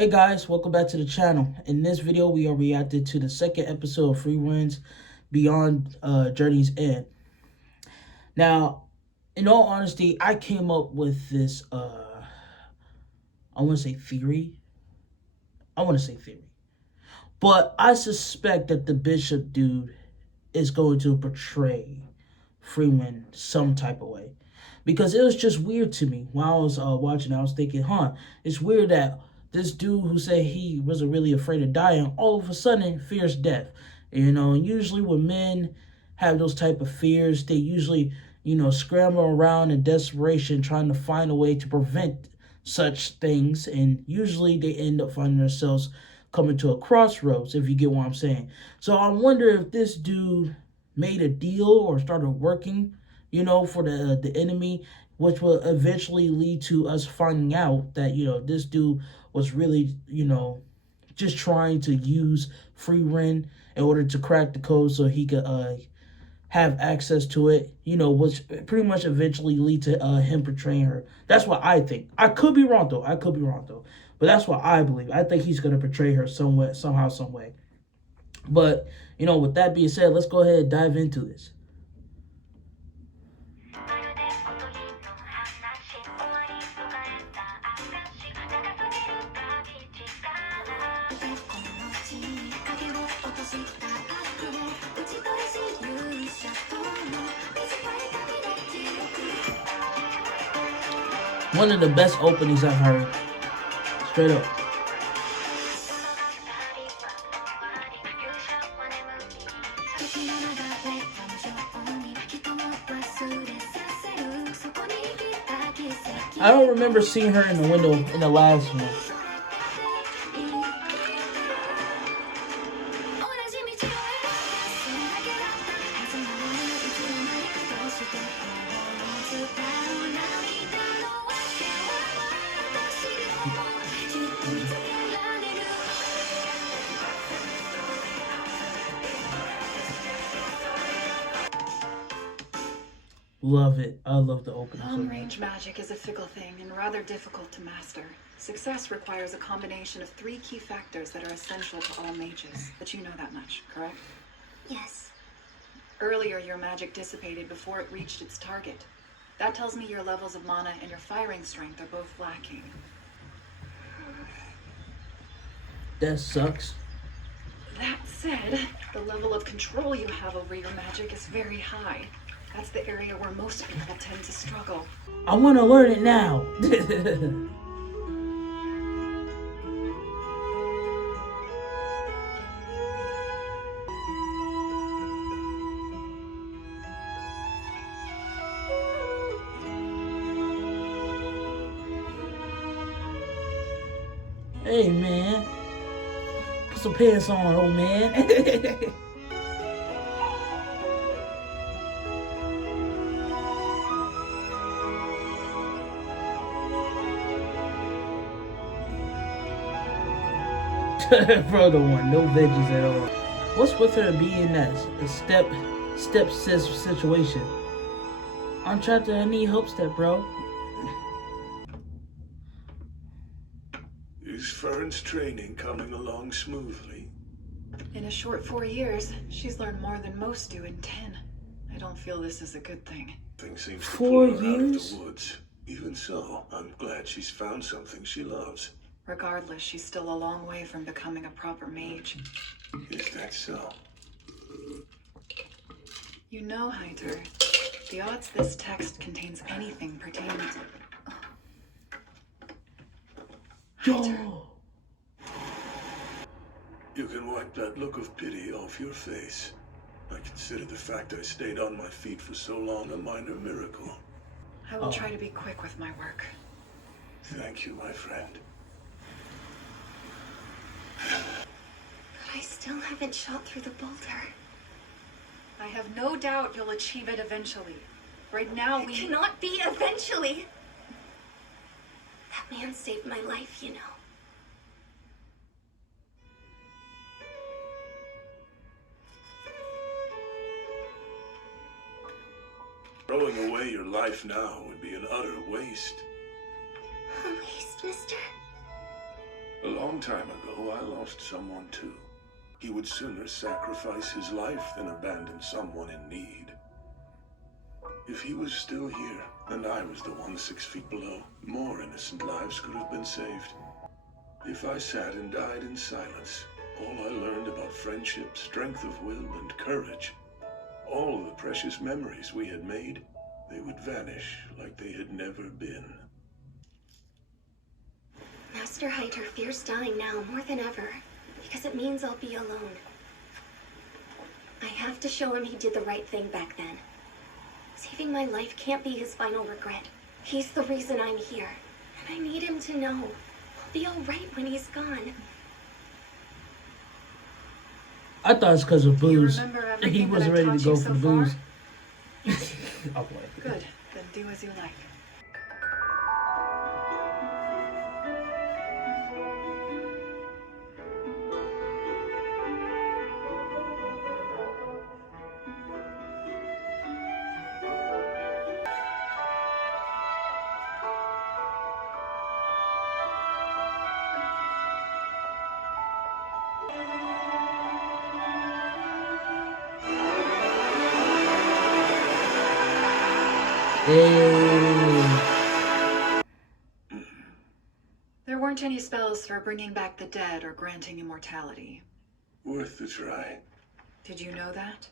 Hey guys, welcome back to the channel. In this video, we are reacting to the second episode of Frieren's Beyond Journey's End. Now, in all honesty, I came up with this, I want to say theory. But I suspect that the Bishop dude is going to portray Frieren some type of way. Because it was just weird to me. While I was watching, I was thinking, it's weird that this dude who said he wasn't really afraid of dying, all of a sudden fears death. You know, and usually when men have those type of fears, they usually, scramble around in desperation trying to find a way to prevent such things. And usually they end up finding themselves coming to a crossroads, if you get what I'm saying. So I wonder if this dude made a deal or started working, for the enemy, which will eventually lead to us finding out that, this dude was really, just trying to use Frieren in order to crack the code so he could have access to it, which pretty much eventually lead to him portraying her. That's what I think. I could be wrong though. But that's what I believe. I think he's gonna portray her somewhere, somehow, some way. But with that being said, let's go ahead and dive into this. One of the best openings I've heard. Straight up. I don't remember seeing her in the window in the last one. Love it. I love the opening. Long-range magic is a fickle thing and rather difficult to master. Success requires a combination of 3 key factors that are essential to all mages. But you know that much, correct? Yes. Earlier, your magic dissipated before it reached its target. That tells me your levels of mana and your firing strength are both lacking. That sucks. That said, the level of control you have over your magic is very high. That's the area where most people tend to struggle. I want to learn it now. Hey, man. Put some pants on, old man. Bro, the one, no veggies at all. What's with her being that step sis situation? I'm trapped and I need help, step bro. Is Fern's training coming along smoothly? In a short 4 years, she's learned more than most do in 10. I don't feel this is a good thing. Things seems to 4 pull her out of years? the woods. Even so, I'm glad she's found something she loves. Regardless, she's still a long way from becoming a proper mage. Is that so? You know, Heiter, the odds this text contains anything pertaining to... Yo. You can wipe that look of pity off your face. I consider the fact I stayed on my feet for so long a minor miracle. I will try to be quick with my work. Thank you, my friend. But I still haven't shot through the boulder. I have no doubt you'll achieve it eventually. Right now, It cannot be eventually. That man saved my life, you know. Throwing away your life now would be an utter waste. A waste, mister? A long time ago, I lost someone too. He would sooner sacrifice his life than abandon someone in need. If he was still here, and I was the one 6 feet below, more innocent lives could have been saved. If I sat and died in silence, all I learned about friendship, strength of will, and courage, all the precious memories we had made, they would vanish like they had never been. Master Hyder fears dying now more than ever, because it means I'll be alone. I have to show him he did the right thing back then. Saving my life can't be his final regret. He's the reason I'm here, and I need him to know I'll be alright when he's gone. I thought it's because of Do you booze. remember He everything that wasn't I've ready taught to go you for so the far? booze. Oh boy. Good. Then do as you like. Hey. There weren't any spells for bringing back the dead or granting immortality. Worth the try. Did you know that?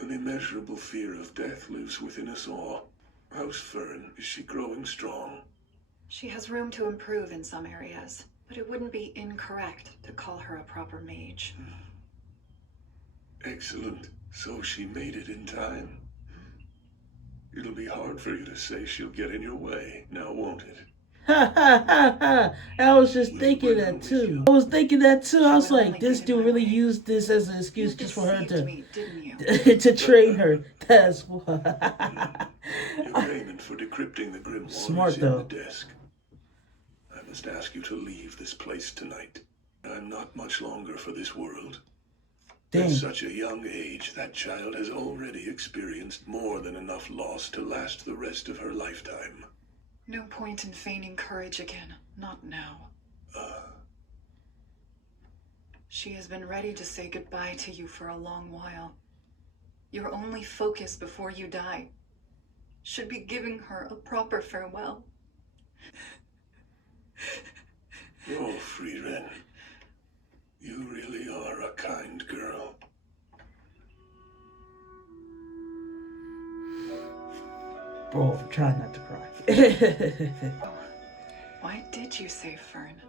An immeasurable fear of death lives within us all. How's Fern? Is she growing strong? She has room to improve in some areas, but it wouldn't be incorrect to call her a proper mage. Excellent. So she made it in time. It'll be hard for you to say she'll get in your way, now won't it? Ha ha ha ha. I was just thinking that too. I was thinking that too. I was like, this dude really used this as an excuse You just for her deceived to me, didn't you? to train her. That's Your payment for decrypting the Grimoire Smart, is in though. the desk. I must ask you to leave this place tonight. I'm not much longer for this world. At dang. such a young age, that child has already experienced more than enough loss to last the rest of her lifetime. No point in feigning courage again. Not now. She has been ready to say goodbye to you for a long while. Your only focus before you die should be giving her a proper farewell. Oh, Frieren. You really are a kind girl. Bro, I'm trying not to cry. Why did you save Fern?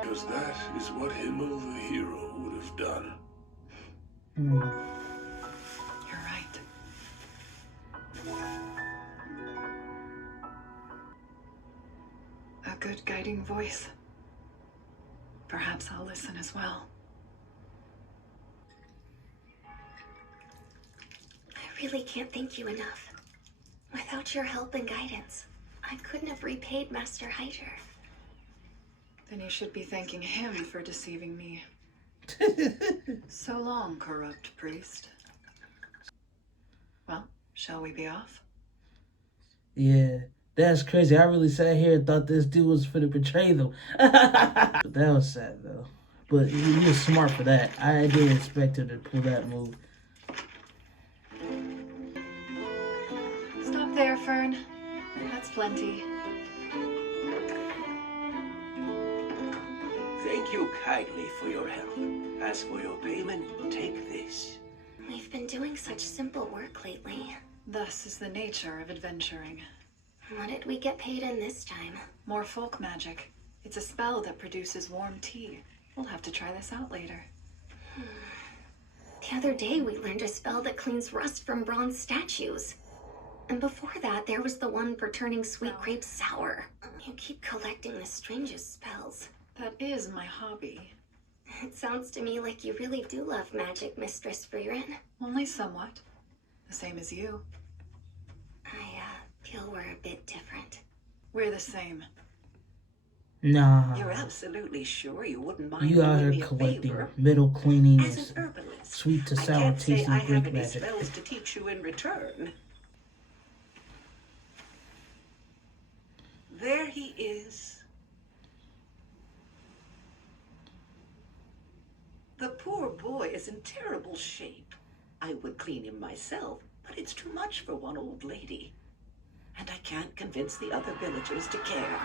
Because that is what Himmel the hero would have done. You're right. A good guiding voice. Perhaps I'll listen as well. I really can't thank you enough. Without your help and guidance, I couldn't have repaid Master Hyder. Then you should be thanking him for deceiving me. So long, corrupt priest. Well, shall we be off? Yeah, that's crazy. I really sat here and thought this dude was finna betray them. But that was sad though. But he was smart for that. I didn't expect him to pull that move. Stop there, Fern. That's plenty. Thank you kindly for your help. As for your payment, take this. We've been doing such simple work lately. Thus is the nature of adventuring. What did we get paid in this time? More folk magic. It's a spell that produces warm tea. We'll have to try this out later. The other day we learned a spell that cleans rust from bronze statues. And before that, there was the one for turning sweet grapes sour. You keep collecting the strangest spells. That is my hobby. It sounds to me like you really do love magic, Mistress Frieren. Only somewhat. The same as you. I feel we're a bit different. We're the same. Nah. You're absolutely sure you wouldn't mind You out doing here me a collecting favor? metal cleaning As and an herbalist, sweet to I sour can't say I tasting have Greek any magic. spells to teach you in return. There he is. The poor boy is in terrible shape. I would clean him myself, but it's too much for one old lady. And I can't convince the other villagers to care.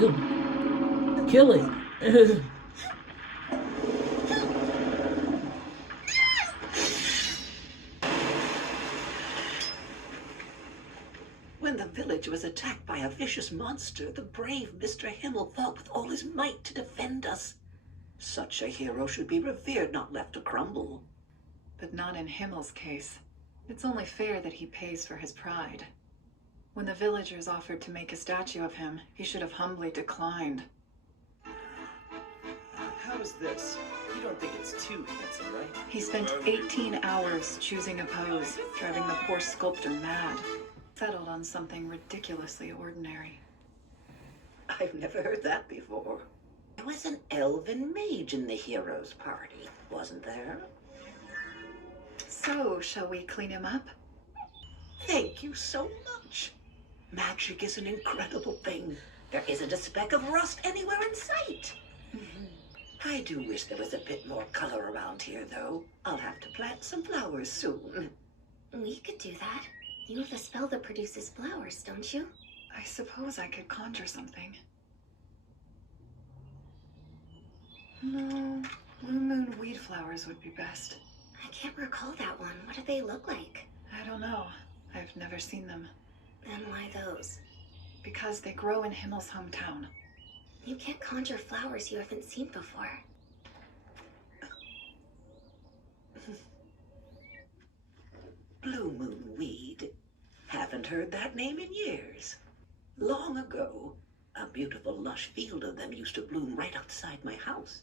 Ew. Kill it. When the village was attacked by a vicious monster, the brave Mr. Himmel fought with all his might to defend us. Such a hero should be revered, not left to crumble. But not in Himmel's case. It's only fair that he pays for his pride. When the villagers offered to make a statue of him, he should have humbly declined. How's this? You don't think it's too handsome, right? He spent 18 hours choosing a pose, driving the poor sculptor mad. Settled on something ridiculously ordinary. I've never heard that before. There was an elven mage in the hero's party, wasn't there? So, shall we clean him up? Thank you so much. Magic is an incredible thing. There isn't a speck of rust anywhere in sight. I do wish there was a bit more color around here, though. I'll have to plant some flowers soon. We could do that. You have a spell that produces flowers, don't you? I suppose I could conjure something. No, blue moon weed flowers would be best. I can't recall that one. What do they look like? I don't know. I've never seen them. Then why those? Because they grow in Himmel's hometown. You can't conjure flowers you haven't seen before. Blue moon weed. Haven't heard that name in years. Long ago, a beautiful lush field of them used to bloom right outside my house.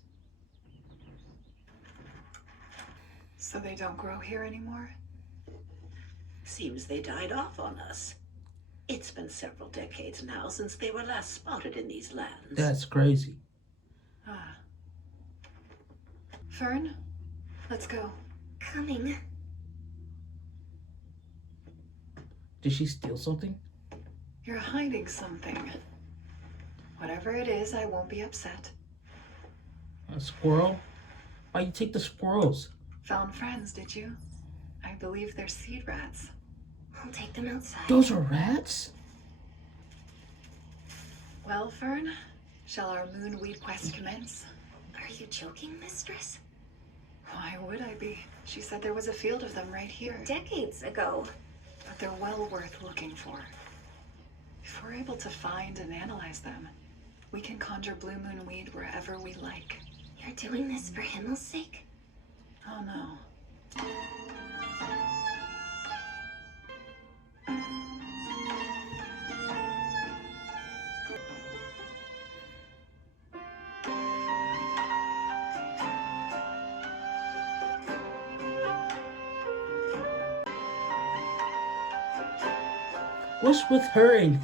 So they don't grow here anymore? Seems they died off on us. It's been several decades now since they were last spotted in these lands. That's crazy. Ah. Fern, let's go. Coming. Did she steal something? You're hiding something. Whatever it is, I won't be upset. A squirrel? Why you take the squirrels? Found friends, did you? I believe they're seed rats. I'll take them outside. Those are rats? Well, Fern, shall our moonweed quest commence? Are you joking, mistress? Why would I be? She said there was a field of them right here. Decades ago. But they're well worth looking for. If we're able to find and analyze them, we can conjure blue moon weed wherever we like. You're doing this for Himmel's sake? Oh no. What's with her and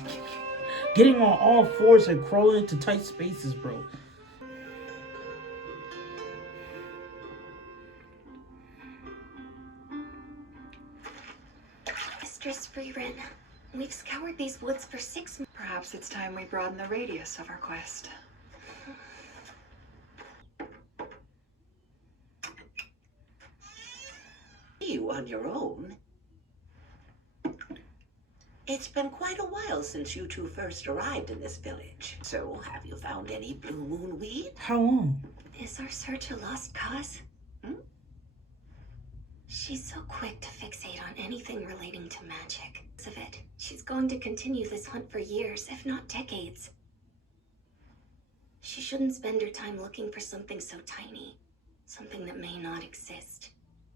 getting on all fours and crawling into tight spaces, bro? Mistress Frieren, we've scoured these woods for 6 months. Perhaps it's time we broaden the radius of our quest. You on your own? It's been quite a while since you two first arrived in this village. So, have you found any blue moon weed? How long? Is our search a lost cause? Hmm? She's so quick to fixate on anything relating to magic. Of it, she's going to continue this hunt for years, if not decades. She shouldn't spend her time looking for something so tiny, something that may not exist.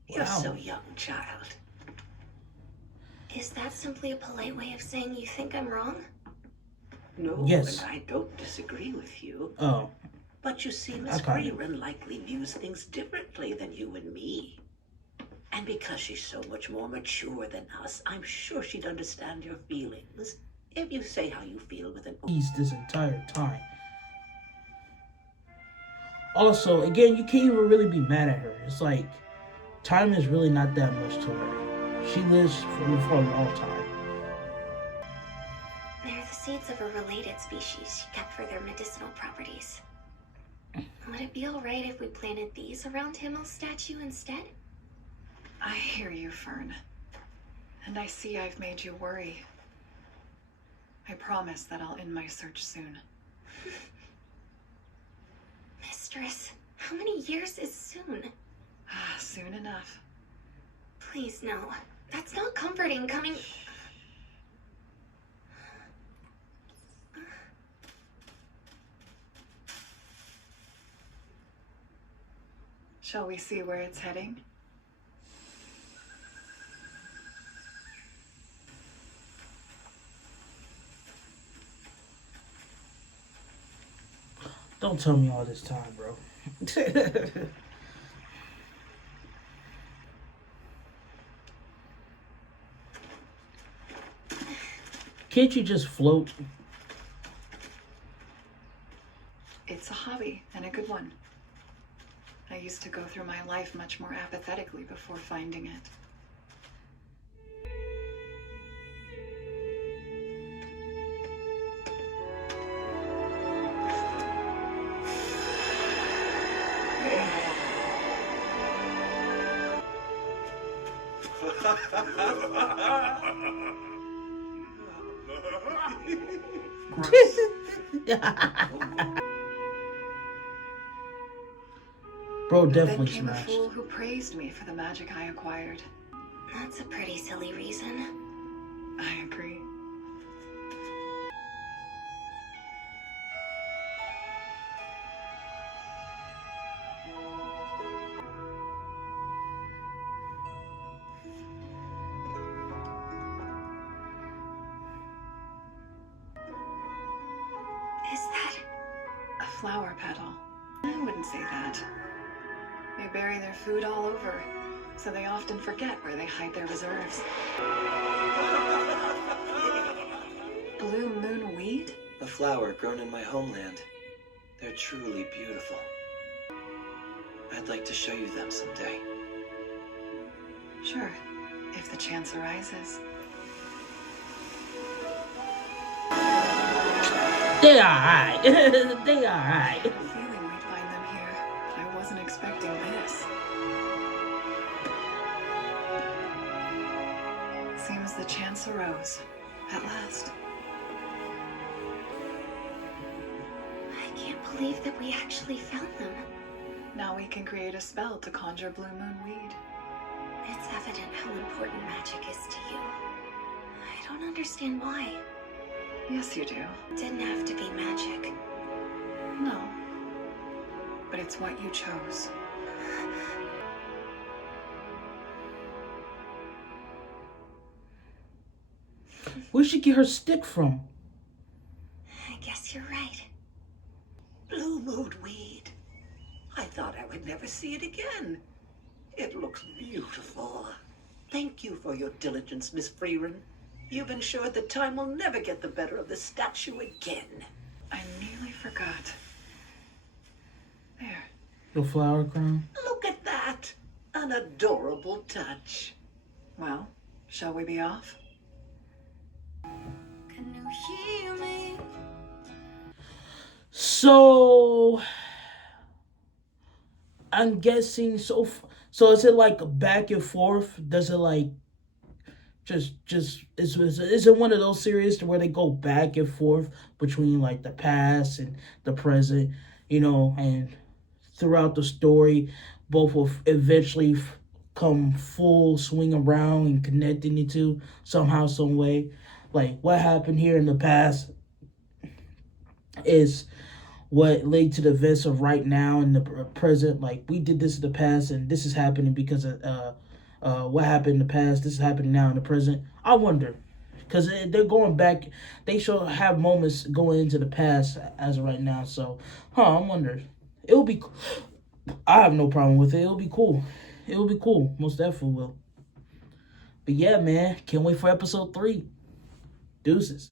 You're Wow. so young, child. Is that simply a polite way of saying you think I'm wrong? No, Yes. and I don't disagree with you. Oh, But you see, Miss Okay. Frieren likely views things differently than you and me. And because she's so much more mature than us, I'm sure she'd understand your feelings if you say how you feel with an... This entire time. Also, again, you can't even really be mad at her. It's like, time is really not that much to her. She lives for a long time. They're the seeds of a related species she kept for their medicinal properties. Would it be alright if we planted these around Himmel's statue instead? I hear you, Fern. And I see I've made you worry. I promise that I'll end my search soon. Mistress, how many years is soon? Soon enough. Please, no. That's not comforting coming... Shall we see where it's heading? Don't tell me all this time, bro. Can't you just float? It's a hobby, and a good one. I used to go through my life much more apathetically before finding it. Bro, Then definitely came a smashed. fool who praised me for the magic I acquired. That's a pretty silly reason. I agree. Is that... A flower petal. I wouldn't say that. They bury their food all over, so they often forget where they hide their reserves. Blue moon weed? A flower grown in my homeland. They're truly beautiful. I'd like to show you them someday. Sure, if the chance arises. They alright. They I alright. had a feeling we'd find them here, but I wasn't expecting this. Seems the chance arose, at last. I can't believe that we actually found them. Now we can create a spell to conjure blue moon weed. It's evident how important magic is to you. I don't understand why. Yes, you do. It didn't have to be magic. No. But it's what you chose. Where'd she get her stick from? I guess you're right. Blue moon weed. I thought I would never see it again. It looks beautiful. Thank you for your diligence, Miss Frieren. You've ensured that time will never get the better of the statue again. I nearly forgot. There. The flower crown? Look at that. An adorable touch. Well, shall we be off? Can you hear me? So I'm guessing so is it like back and forth? Does it like just is it one of those series where they go back and forth between like the past and the present, you know, and throughout the story both will eventually come full swing around and connecting the two somehow, some way. Like what happened here in the past is what led to the events of right now in the present. Like we did this in the past and this is happening because of what happened in the past. This is happening now in the present. I wonder, because they're going back. They should have moments going into the past as of right now. So, I wonder. It'll be. I have no problem with it. It'll be cool. it will be cool. Most definitely will. But yeah, man, can't wait for episode 3. Deuces.